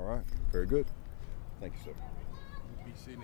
All right. Very good. Thank you, sir. Be sitting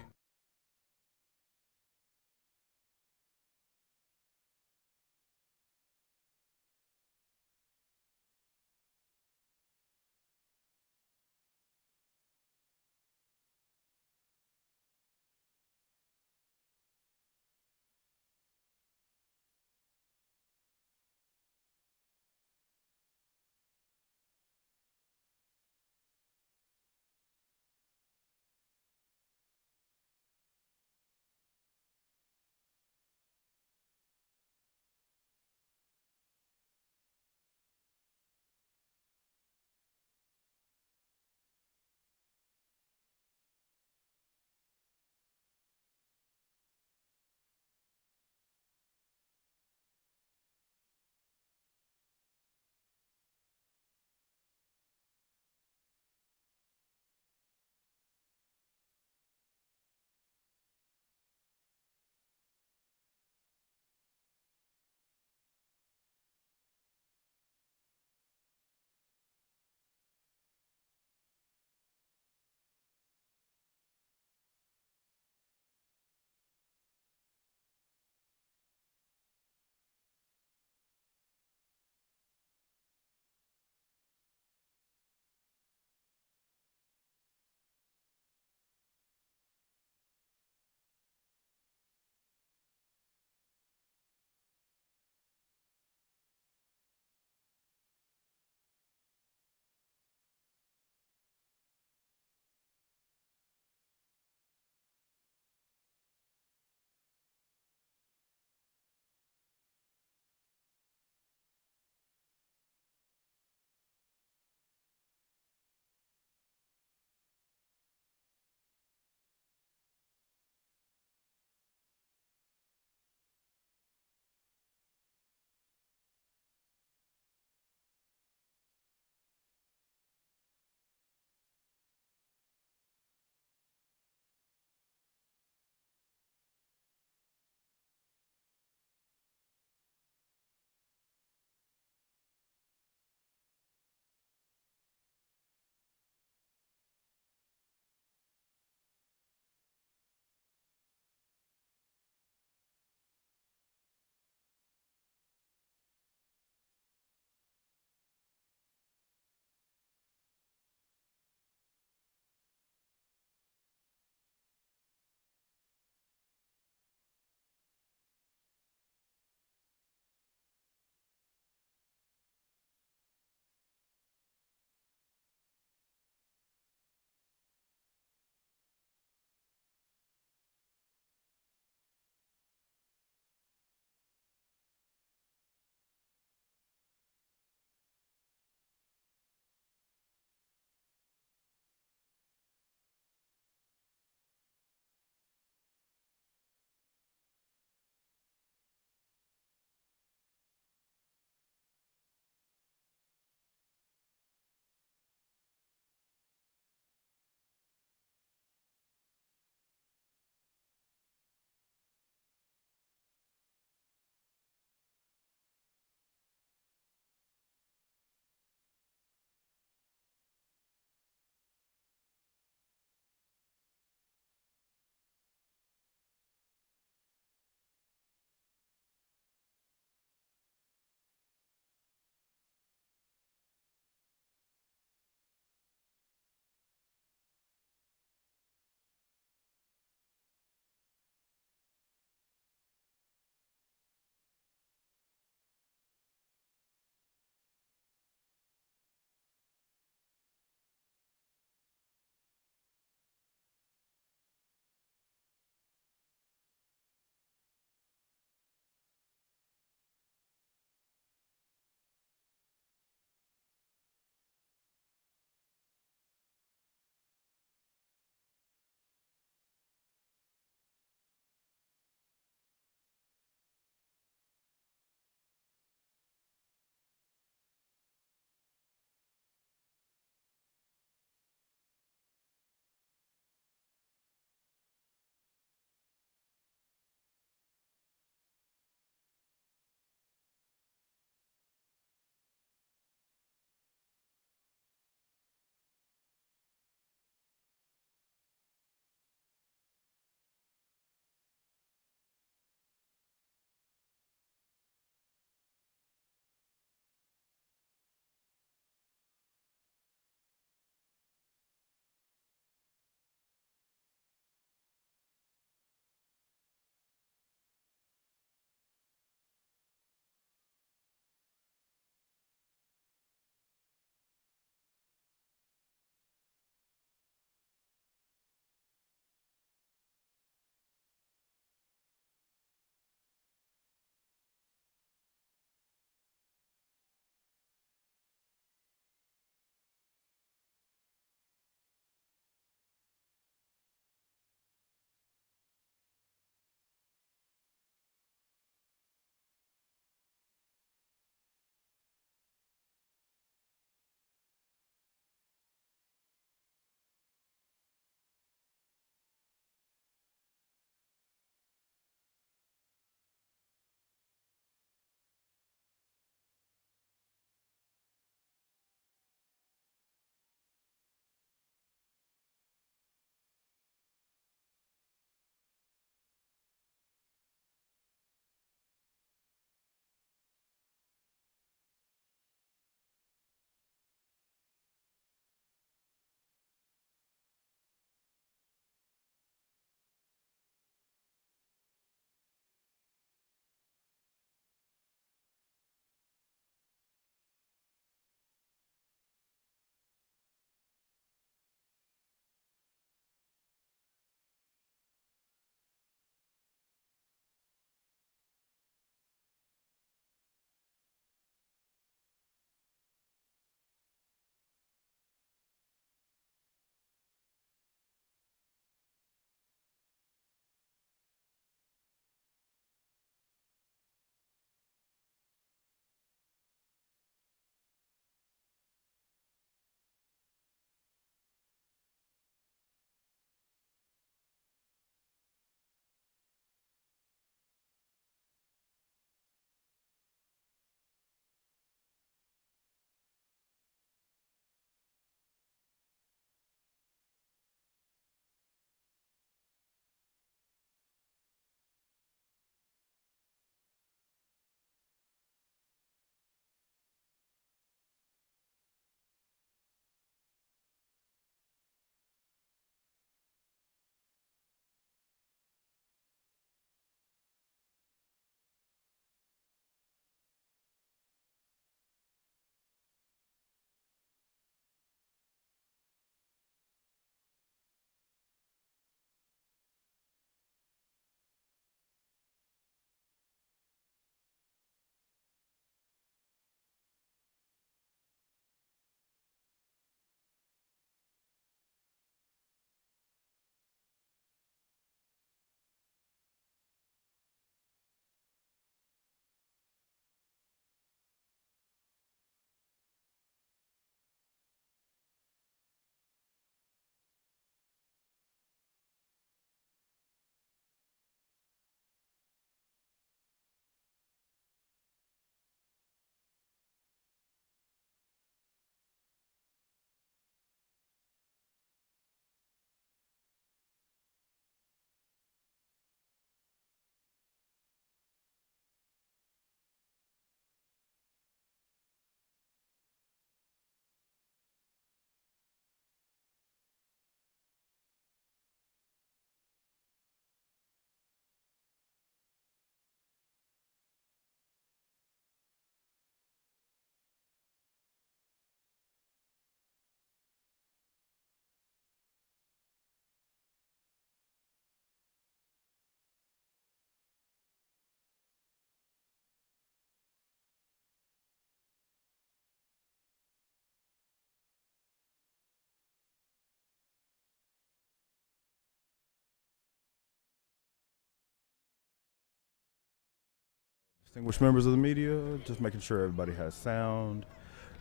Distinguished members of the media, just making sure everybody has sound.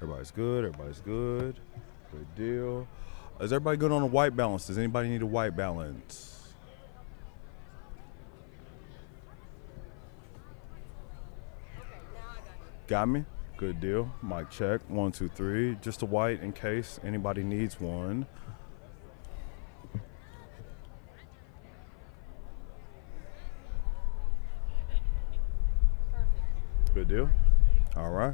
Everybody's good. Everybody's good. Good deal. Is everybody good on a white balance? Does anybody need a white balance? Got me? Good deal. Mic check. 1, 2, 3. Just a white in case anybody needs one. Good deal. All right.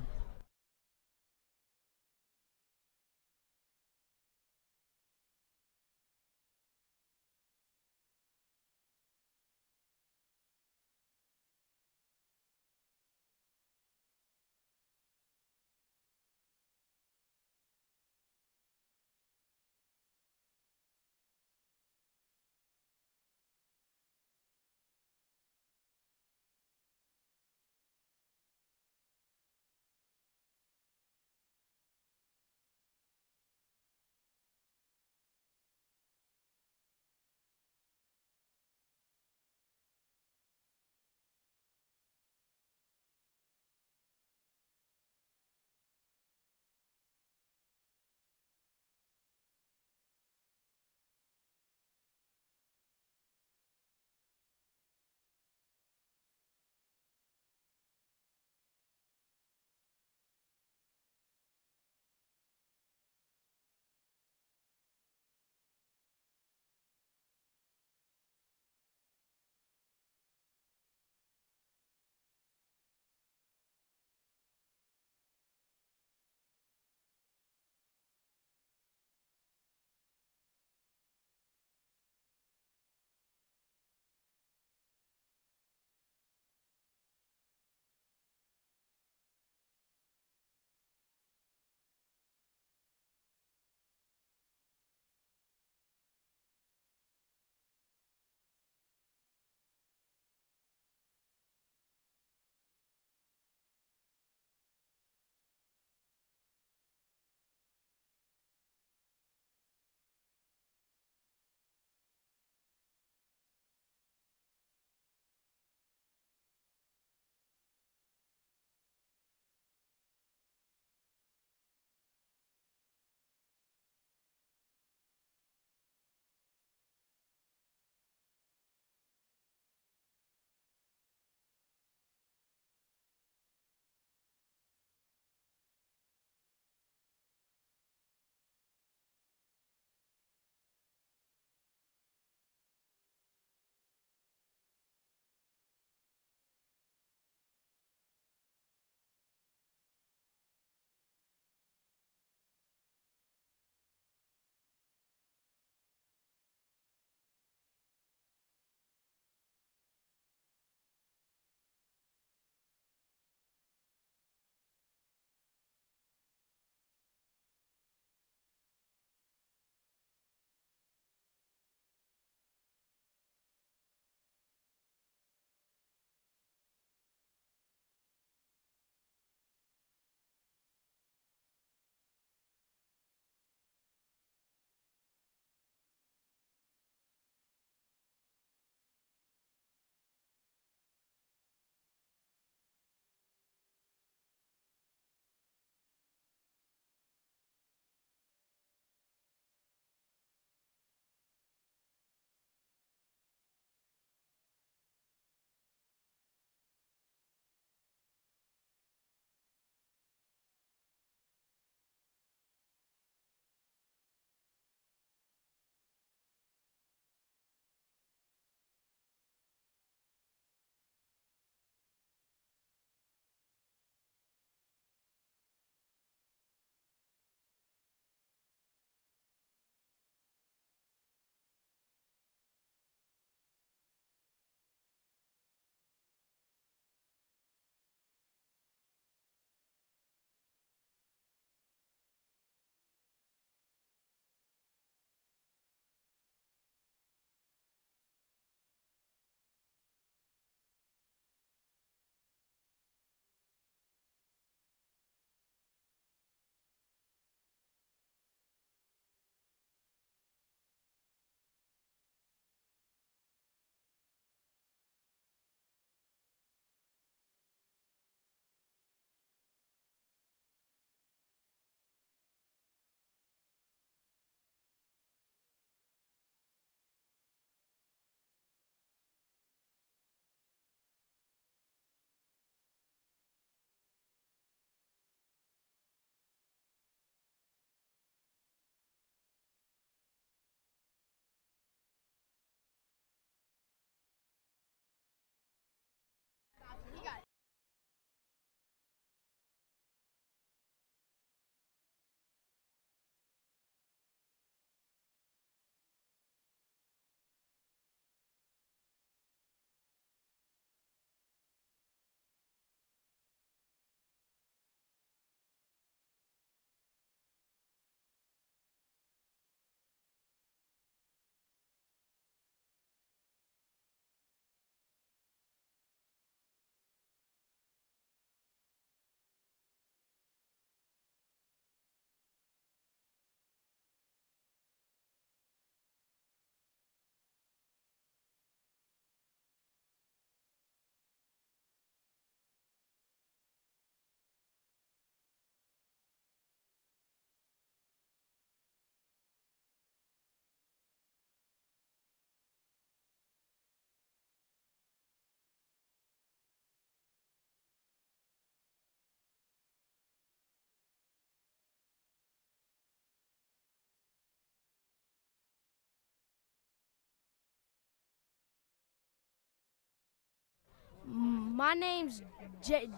My name's J.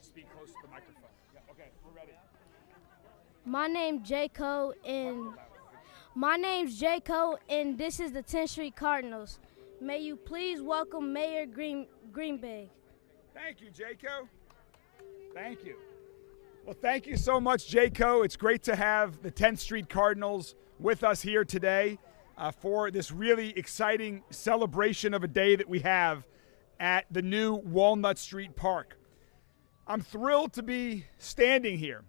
Speak close to the microphone. Yeah, okay, we're ready. My name's Jaco, and this is the 10th Street Cardinals. May you please welcome Mayor Greenberg. Thank you, Jaco. Thank you. Well, thank you so much, Jaco. It's great to have the 10th Street Cardinals with us here today for this really exciting celebration of a day that we have at the new Walnut Street Park. I'm thrilled to be standing here.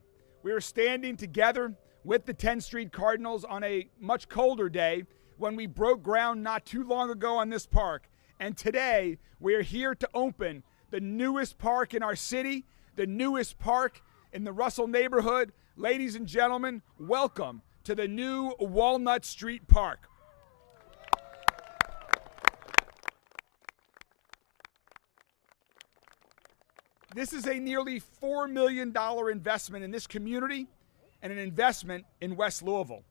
We are standing together with the 10th Street Cardinals on a much colder day when we broke ground not too long ago on this park. And today, we are here to open the newest park in our city, the newest park in the Russell neighborhood. Ladies and gentlemen, welcome to the new Walnut Street Park. This is a nearly $4 million investment in this community and an investment in West Louisville.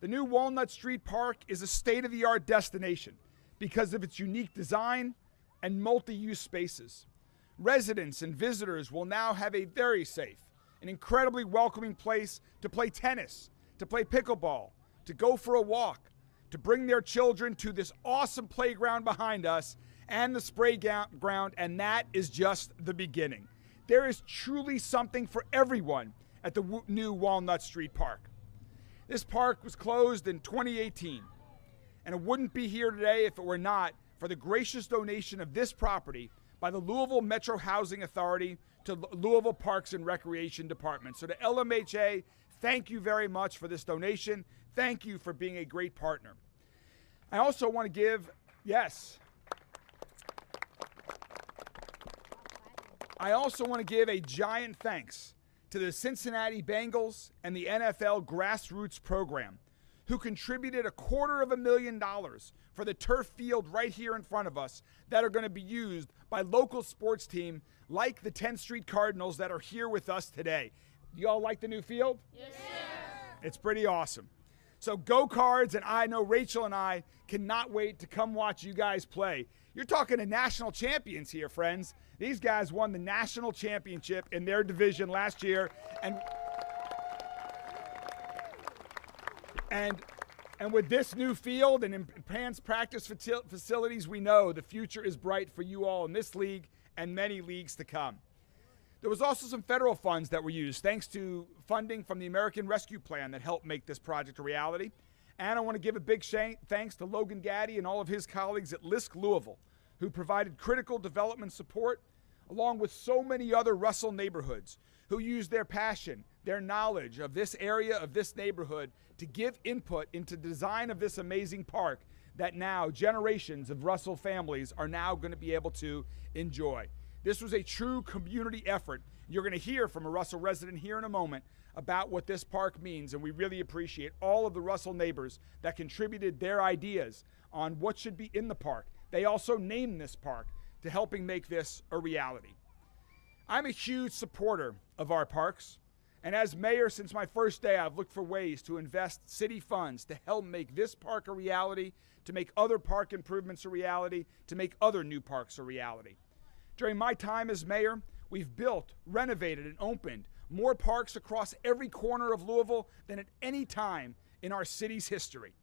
The new Walnut Street Park is a state-of-the-art destination because of its unique design and multi-use spaces. Residents and visitors will now have a very safe and incredibly welcoming place to play tennis, to play pickleball, to go for a walk, to bring their children to this awesome playground behind us and the spray ground, and that is just the beginning. There is truly something for everyone at the new Walnut Street Park. This park was closed in 2018, and it wouldn't be here today if it were not for the gracious donation of this property by the Louisville Metro Housing Authority to Louisville Parks and Recreation Department. So to LMHA, thank you very much for this donation. Thank you for being a great partner. I also want to give, a giant thanks to the Cincinnati Bengals and the NFL Grassroots Program, who contributed $250,000 for the turf field right here in front of us that are going to be used by local sports teams like the 10th Street Cardinals that are here with us today. Do y'all like the new field? Yes. It's pretty awesome. So go Cards, and I know Rachel and I cannot wait to come watch you guys play. You're talking to national champions here, friends. These guys won the national championship in their division last year, and with this new field and enhanced practice facilities, we know the future is bright for you all in this league and many leagues to come. There was also some federal funds that were used thanks to funding from the American Rescue Plan that helped make this project a reality. And I want to give a big thanks to Logan Gaddy and all of his colleagues at LISC Louisville, who provided critical development support, along with so many other Russell neighborhoods who used their passion, their knowledge of this area, of this neighborhood, to give input into the design of this amazing park that now generations of Russell families are now going to be able to enjoy. This was a true community effort. You're going to hear from a Russell resident here in a moment about what this park means, and we really appreciate all of the Russell neighbors that contributed their ideas on what should be in the park. They also named this park to helping make this a reality. I'm a huge supporter of our parks, and as mayor since my first day, I've looked for ways to invest city funds to help make this park a reality, to make other park improvements a reality, to make other new parks a reality. During my time as mayor, we've built, renovated, and opened more parks across every corner of Louisville than at any time in our city's history.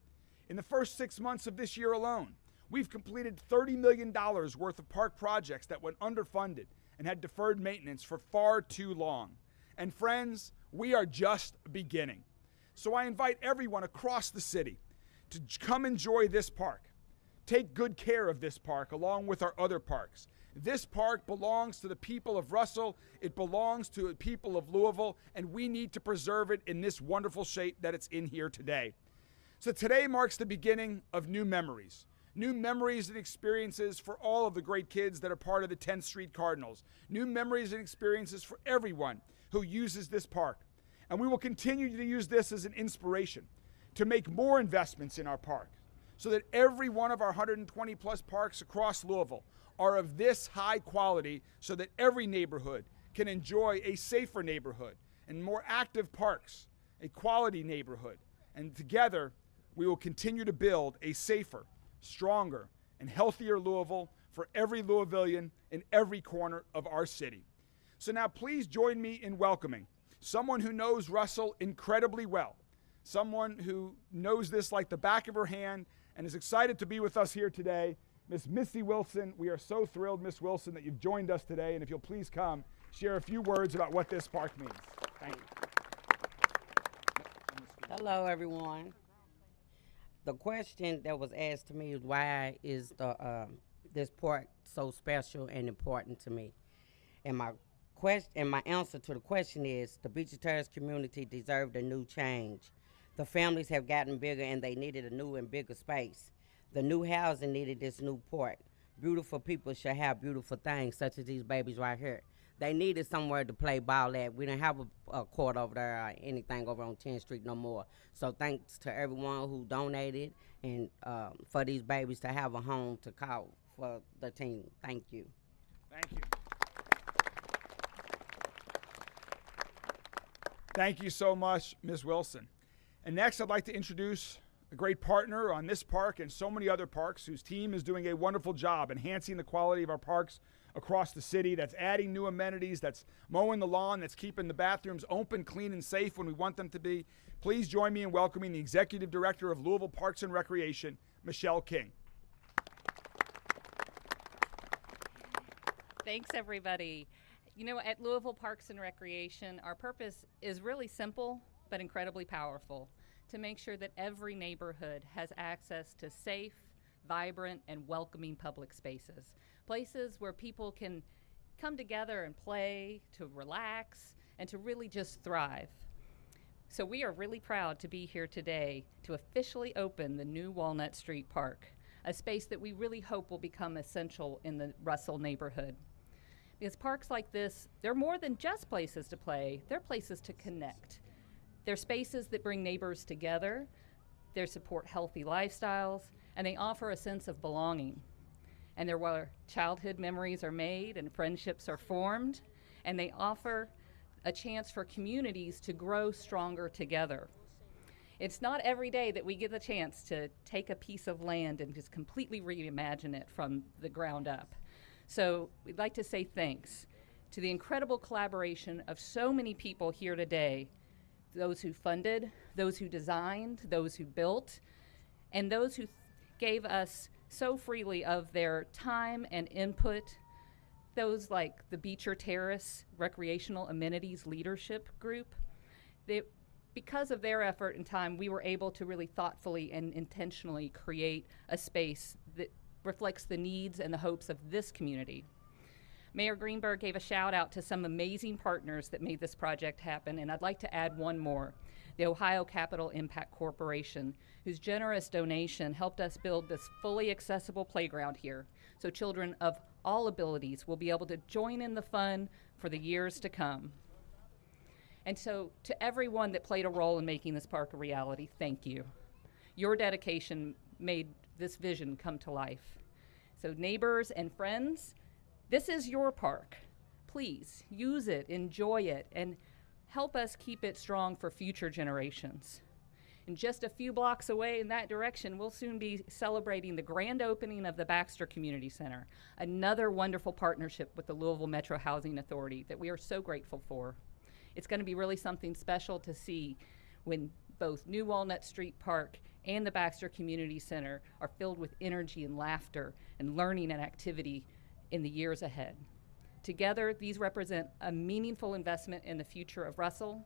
In the first 6 months of this year alone, we've completed $30 million worth of park projects that went underfunded and had deferred maintenance for far too long. And friends, we are just beginning. So I invite everyone across the city to come enjoy this park. Take good care of this park along with our other parks. This park belongs to the people of Russell, it belongs to the people of Louisville, and we need to preserve it in this wonderful shape that it's in here today. So today marks the beginning of new memories and experiences for all of the great kids that are part of the 10th Street Cardinals, new memories and experiences for everyone who uses this park. And we will continue to use this as an inspiration to make more investments in our park so that every one of our 120 plus parks across Louisville are of this high quality so that every neighborhood can enjoy a safer neighborhood and more active parks, a quality neighborhood. And together, we will continue to build a safer, stronger, and healthier Louisville for every Louisvillian in every corner of our city. So now please join me in welcoming someone who knows Russell incredibly well, someone who knows this like the back of her hand and is excited to be with us here today, Miss Missy Wilson. We are so thrilled, Miss Wilson, that you've joined us today, and if you'll please come, share a few words about what this park means. Thank you. Hello, everyone. The question that was asked to me is why is this park so special and important to me? And my answer to the question is the Beecher Terrace community deserved a new change. The families have gotten bigger and they needed a new and bigger space. The new housing needed this new park. Beautiful people should have beautiful things, such as these babies right here. They needed somewhere to play ball at. We didn't have a court over there or anything over on 10th Street no more. So thanks to everyone who donated and for these babies to have a home to call for the team. Thank you. Thank you. Thank you so much, Ms. Wilson. And next, I'd like to introduce a great partner on this park and so many other parks whose team is doing a wonderful job enhancing the quality of our parks across the city, that's adding new amenities, that's mowing the lawn, that's keeping the bathrooms open, clean, and safe when we want them to be. Please join me in welcoming the Executive Director of Louisville Parks and Recreation, Michelle King. Thanks, everybody. You know, at Louisville Parks and Recreation, our purpose is really simple but incredibly powerful: to make sure that every neighborhood has access to safe, vibrant, and welcoming public spaces. Places where people can come together and play, to relax, and to really just thrive. So we are really proud to be here today to officially open the new Walnut Street Park, a space that we really hope will become essential in the Russell neighborhood. Because parks like this, they're more than just places to play, they're places to connect. They're spaces that bring neighbors together, they support healthy lifestyles, and they offer a sense of belonging. And they're where childhood memories are made and friendships are formed, and they offer a chance for communities to grow stronger together. It's not every day that we get the chance to take a piece of land and just completely reimagine it from the ground up. So we'd like to say thanks to the incredible collaboration of so many people here today, those who funded, those who designed, those who built, and those who gave us so freely of their time and input, those like the Beecher Terrace Recreational Amenities Leadership Group. Because of their effort and time, we were able to really thoughtfully and intentionally create a space that reflects the needs and the hopes of this community. Mayor Greenberg gave a shout out to some amazing partners that made this project happen, and I'd like to add one more: the Ohio Capital Impact Corporation, whose generous donation helped us build this fully accessible playground here, so children of all abilities will be able to join in the fun for the years to come. And so to everyone that played a role in making this park a reality, thank you. Your dedication made this vision come to life. So neighbors and friends, this is your park. Please use it, enjoy it, and help us keep it strong for future generations. And just a few blocks away in that direction, we'll soon be celebrating the grand opening of the Baxter Community Center, another wonderful partnership with the Louisville Metro Housing Authority that we are so grateful for. It's going to be really something special to see when both New Walnut Street Park and the Baxter Community Center are filled with energy and laughter and learning and activity in the years ahead. Together, these represent a meaningful investment in the future of Russell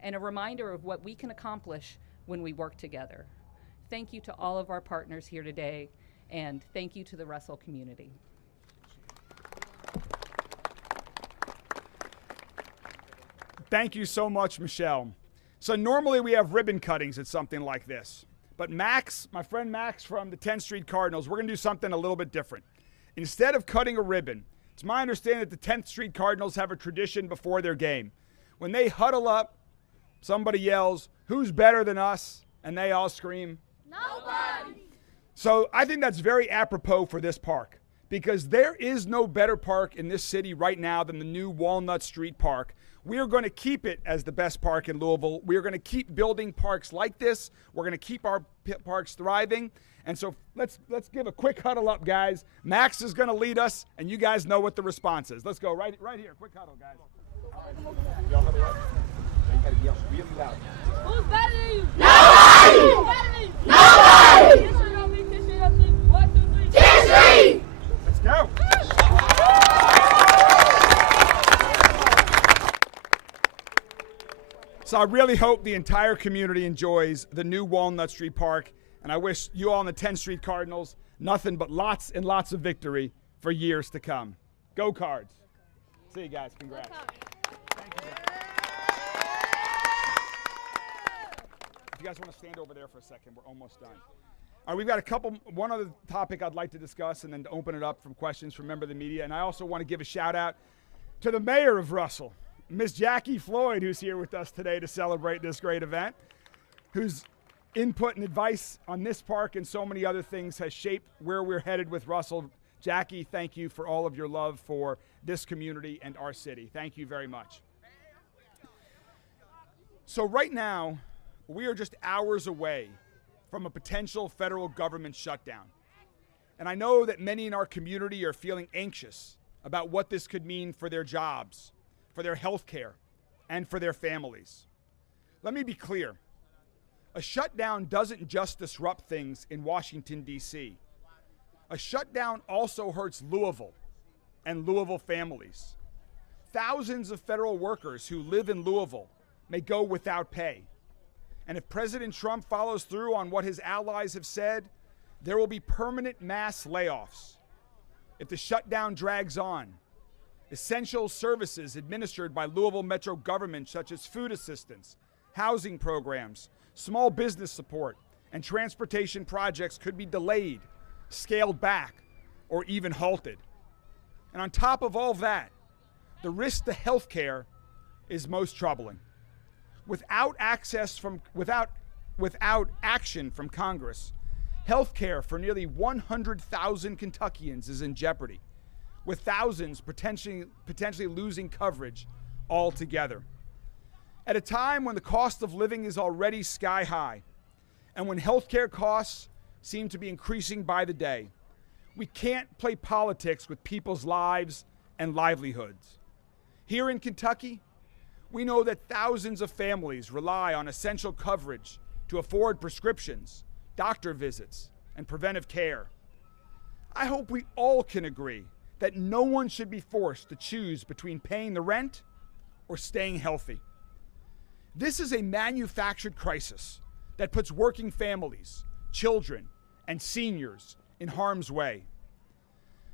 and a reminder of what we can accomplish when we work together. Thank you to all of our partners here today, and thank you to the Russell community. Thank you so much, Michelle. So normally we have ribbon cuttings at something like this, but Max, my friend Max from the 10th Street Cardinals, we're gonna do something a little bit different. Instead of cutting a ribbon, it's my understanding that the 10th Street Cardinals have a tradition before their game. When they huddle up, somebody yells, "Who's better than us?" And they all scream, "Nobody!" So I think that's very apropos for this park, because there is no better park in this city right now than the new Walnut Street Park. We are going to keep it as the best park in Louisville. We are going to keep building parks like this. We're going to keep our parks thriving. And so let's give a quick huddle up, guys. Max is going to lead us, and you guys know what the response is. Let's go right here. Quick huddle, guys. Y'all huddle up. You got to yell really loud. Who's better than you? Nobody! Nobody! Nobody! Let's go. So I really hope the entire community enjoys the new Walnut Street Park, and I wish you all in the 10th Street Cardinals nothing but lots and lots of victory for years to come. Go Cards. See you guys. Congrats. Thank you. If you guys want to stand over there for a second, we're almost done. All right, we've got one other topic I'd like to discuss and then to open it up from questions from members of the media. And I also want to give a shout out to the mayor of Russell, Miss Jackie Floyd, who's here with us today to celebrate this great event, whose input and advice on this park and so many other things has shaped where we're headed with Russell. Jackie, thank you for all of your love for this community and our city. Thank you very much. So right now, we are just hours away from a potential federal government shutdown. And I know that many in our community are feeling anxious about what this could mean for their jobs, for their health care, and for their families. Let me be clear. A shutdown doesn't just disrupt things in Washington, D.C. A shutdown also hurts Louisville and Louisville families. Thousands of federal workers who live in Louisville may go without pay. And if President Trump follows through on what his allies have said, there will be permanent mass layoffs. If the shutdown drags on, essential services administered by Louisville Metro government, such as food assistance, housing programs, small business support, and transportation projects could be delayed, scaled back, or even halted. And on top of all that, the risk to health care is most troubling. Without action from Congress, health care for nearly 100,000 Kentuckians is in jeopardy, with thousands potentially losing coverage altogether. At a time when the cost of living is already sky high, and when healthcare costs seem to be increasing by the day, we can't play politics with people's lives and livelihoods. Here in Kentucky, we know that thousands of families rely on essential coverage to afford prescriptions, doctor visits, and preventive care. I hope we all can agree that no one should be forced to choose between paying the rent or staying healthy. This is a manufactured crisis that puts working families, children, and seniors in harm's way.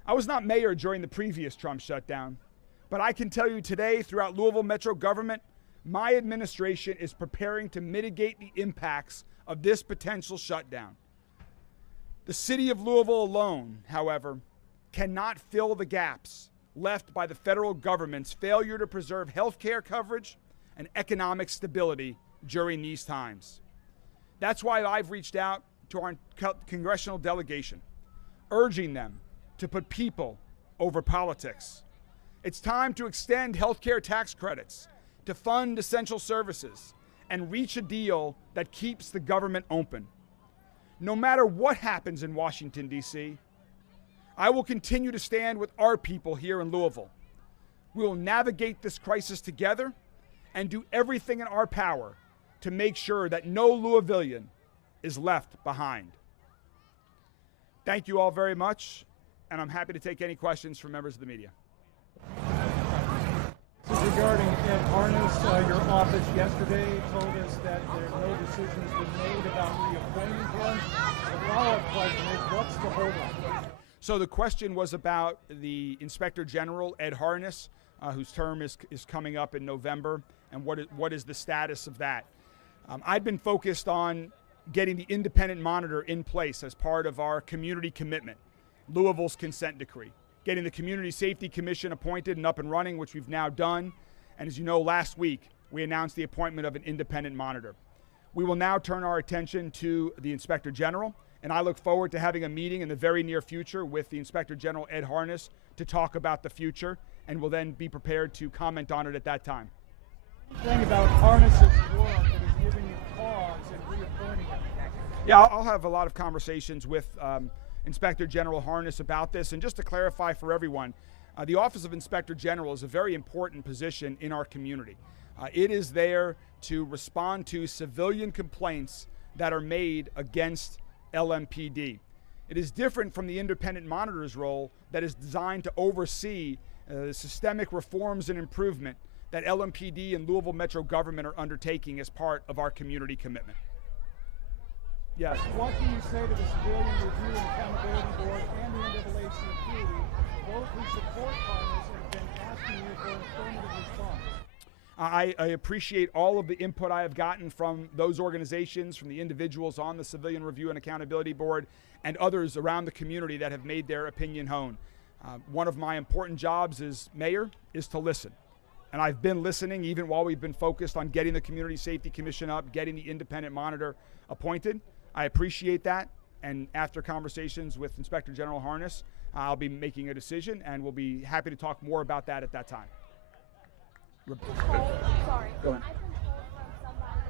I was not mayor during the previous Trump shutdown, but I can tell you today throughout Louisville Metro government, my administration is preparing to mitigate the impacts of this potential shutdown. The city of Louisville alone, however, cannot fill the gaps left by the federal government's failure to preserve health care coverage and economic stability during these times. That's why I've reached out to our congressional delegation, urging them to put people over politics. It's time to extend health care tax credits, to fund essential services, and reach a deal that keeps the government open. No matter what happens in Washington, D.C., I will continue to stand with our people here in Louisville. We will navigate this crisis together and do everything in our power to make sure that no Louisvillian is left behind. Thank you all very much, and I'm happy to take any questions from members of the media. This is regarding Ed Harness. Your office yesterday told us that there are no decisions been made about reappointing him. The follow-up question is, what's the holdup? So the question was about the Inspector General, Ed Harness, whose term is coming up in November, and what is the status of that? I've been focused on getting the independent monitor in place as part of our community commitment, Louisville's consent decree, getting the Community Safety Commission appointed and up and running, which we've now done. And as you know, last week, we announced the appointment of an independent monitor. We will now turn our attention to the Inspector General And I look forward to having a meeting in the very near future with the Inspector General, Ed Harness, to talk about the future, and will then be prepared to comment on it at that time. Thing about Harness's work that is giving you pause and reappointing him. Yeah, I'll have a lot of conversations with Inspector General Harness about this. And just to clarify for everyone, the Office of Inspector General is a very important position in our community. It is there to respond to civilian complaints that are made against LMPD. It is different from the independent monitor's role that is designed to oversee systemic reforms and improvement that LMPD and Louisville Metro government are undertaking as part of our community commitment. Yes. What do you say to the Civilian Review and Accountability Board and the NAACP, both who support Harness and have been asking you for an affirmative response? I appreciate all of the input I have gotten from those organizations, from the individuals on the Civilian Review and Accountability Board, and others around the community that have made their opinion known. One of my important jobs as mayor is to listen. And I've been listening even while we've been focused on getting the Community Safety Commission up, getting the independent monitor appointed. I appreciate that. And after conversations with Inspector General Harness, I'll be making a decision, and we'll be happy to talk more about that at that time. Sorry. Go ahead. I've been told from somebody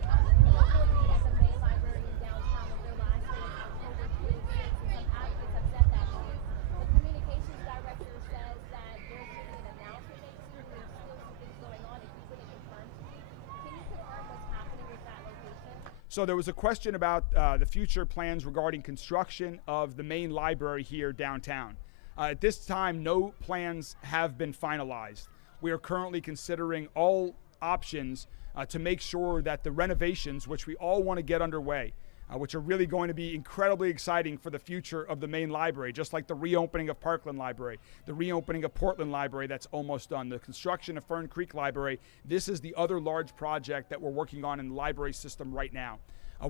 locally at the main library in downtown that their last day is October 26th, and some advocates have said that. The communications director says that there should be an announcement made soon. There's still some things going on. If you couldn't confirm to me, can you confirm what's happening with that location? So there was a question about the future plans regarding construction of the main library here downtown. At this time, no plans have been finalized. We are currently considering all options to make sure that the renovations, which we all want to get underway, which are really going to be incredibly exciting for the future of the main library, just like the reopening of Parkland Library, the reopening of Portland Library that's almost done, the construction of Fern Creek Library. This is the other large project that we're working on in the library system right now.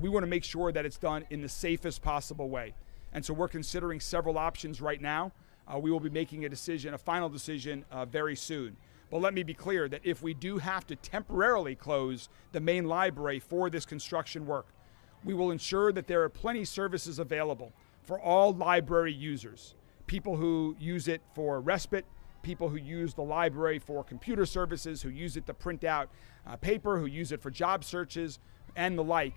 We want to make sure that it's done in the safest possible way. And so we're considering several options right now. We will be making a final decision very soon. But let me be clear that if we do have to temporarily close the main library for this construction work, we will ensure that there are plenty of services available for all library users. People who use it for respite, people who use the library for computer services, who use it to print out paper, who use it for job searches, and the like.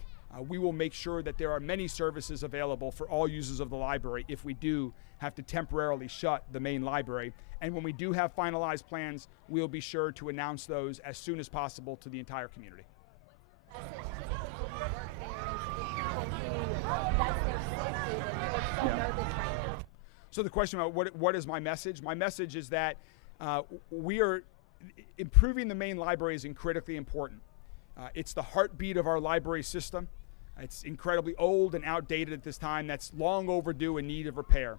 We will make sure that there are many services available for all users of the library if we do have to temporarily shut the main library. And when we do have finalized plans, we'll be sure to announce those as soon as possible to the entire community. So the question about what is my message? My message is that we are improving the main library is critically important. It's the heartbeat of our library system. It's incredibly old and outdated at this time. That's long overdue in need of repair.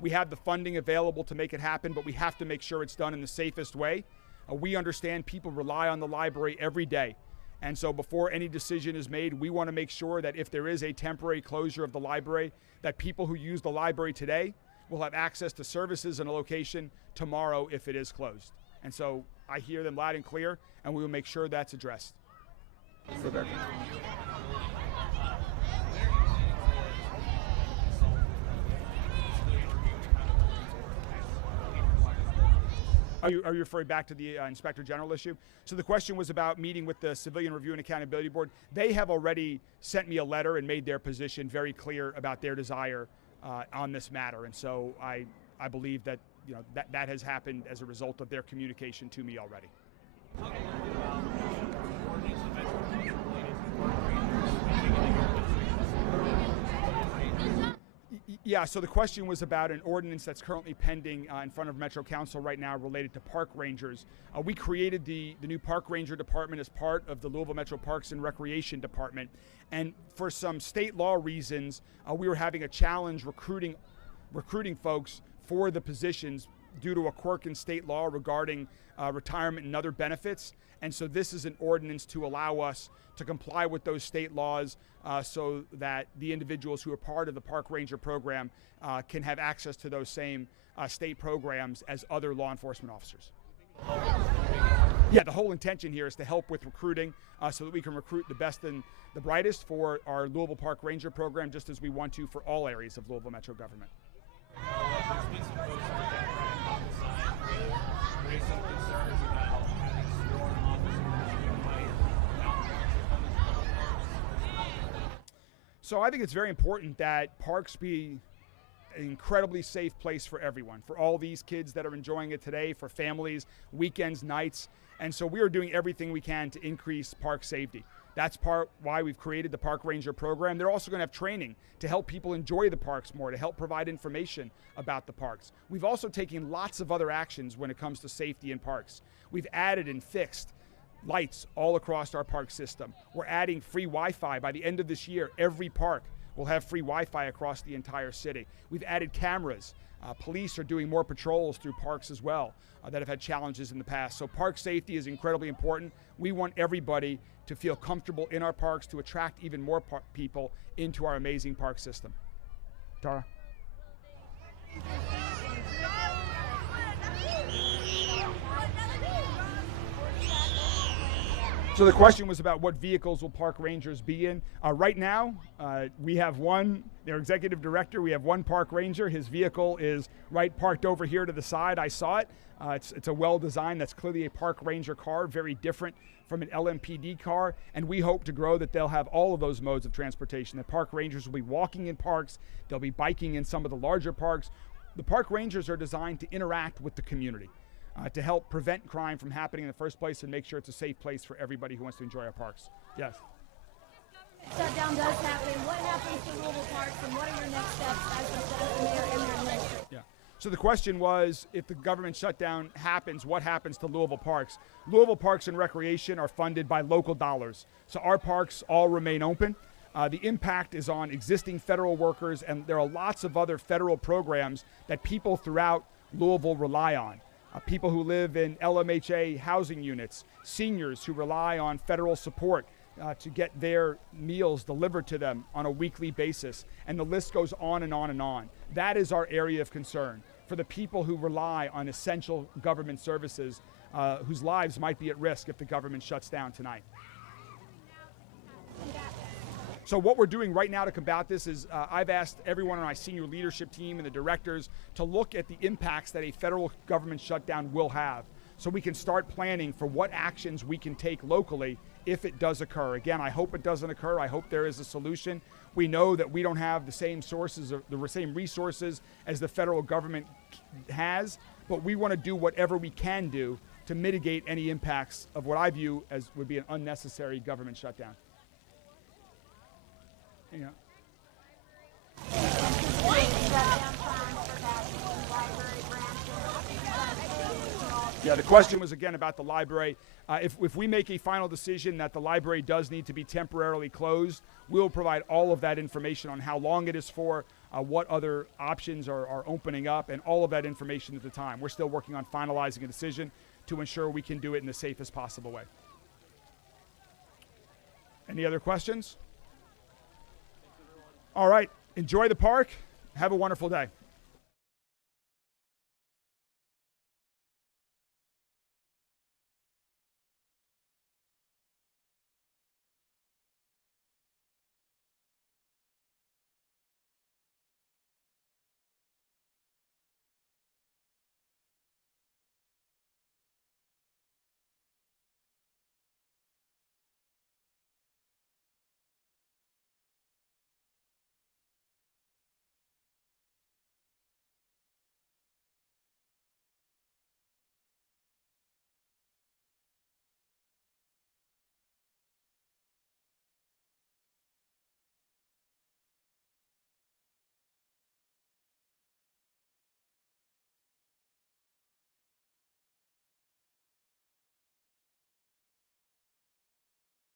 We have the funding available to make it happen, but we have to make sure it's done in the safest way. We understand people rely on the library every day. And so before any decision is made, we want to make sure that if there is a temporary closure of the library, that people who use the library today will have access to services in a location tomorrow if it is closed. And so I hear them loud and clear, and we will make sure that's addressed. Rebecca. Are you referring back to the Inspector General issue? So the question was about meeting with the Civilian Review and Accountability Board. They have already sent me a letter and made their position very clear about their desire on this matter. And so I believe that that has happened as a result of their communication to me already. Yeah, so the question was about an ordinance that's currently pending in front of Metro Council right now related to park rangers. We created the new park ranger department as part of the Louisville Metro Parks and Recreation Department. And for some state law reasons, we were having a challenge recruiting folks for the positions due to a quirk in state law regarding retirement and other benefits. And so this is an ordinance to allow us to comply with those state laws so that the individuals who are part of the park ranger program can have access to those same state programs as other law enforcement officers. Yeah, the whole intention here is to help with recruiting so that we can recruit the best and the brightest for our Louisville Park Ranger program, just as we want to for all areas of Louisville Metro government. So I think it's very important that parks be an incredibly safe place for everyone, for all these kids that are enjoying it today, for families, weekends, nights. And so we are doing everything we can to increase park safety. That's part why we've created the Park Ranger program. They're also going to have training to help people enjoy the parks more, to help provide information about the parks. We've also taken lots of other actions when it comes to safety in parks. We've added and fixed lights all across our park system. We're adding free Wi-Fi. By the end of this year, every park will have free Wi-Fi across the entire city. We've added cameras. Police are doing more patrols through parks as well that have had challenges in the past. So park safety is incredibly important. We want everybody to feel comfortable in our parks, to attract even more people into our amazing park system. Tara? So the question was about what vehicles will park rangers be in. Right now, we have one, their executive director, we have one park ranger. His vehicle is right parked over here to the side. I saw it. It's a well-designed, that's clearly a park ranger car, very different from an LMPD car. And we hope to grow that they'll have all of those modes of transportation. The park rangers will be walking in parks. They'll be biking in some of the larger parks. The park rangers are designed to interact with the community, to help prevent crime from happening in the first place and make sure it's a safe place for everybody who wants to enjoy our parks. Yes? Shutdown does happen. What happens to Louisville Parks, and what are your next steps as the mayor and your administration? Yeah. So the question was, if the government shutdown happens, what happens to Louisville Parks? Louisville Parks and Recreation are funded by local dollars. So our parks all remain open. The impact is on existing federal workers, and there are lots of other federal programs that people throughout Louisville rely on. People who live in LMHA housing units, seniors who rely on federal support to get their meals delivered to them on a weekly basis. And the list goes on and on and on. That is our area of concern for the people who rely on essential government services whose lives might be at risk if the government shuts down tonight. So what we're doing right now to combat this is I've asked everyone on my senior leadership team and the directors to look at the impacts that a federal government shutdown will have, so we can start planning for what actions we can take locally if it does occur. Again, I hope it doesn't occur. I hope there is a solution. We know that we don't have the same sources, or the same resources as the federal government has, but we want to do whatever we can do to mitigate any impacts of what I view as would be an unnecessary government shutdown. Yeah. Yeah, the question was again about the library. If we make a final decision that the library does need to be temporarily closed, we'll provide all of that information on how long it is for, what other options are opening up, and all of that information at the time. We're still working on finalizing a decision to ensure we can do it in the safest possible way. Any other questions? All right, enjoy the park. Have a wonderful day.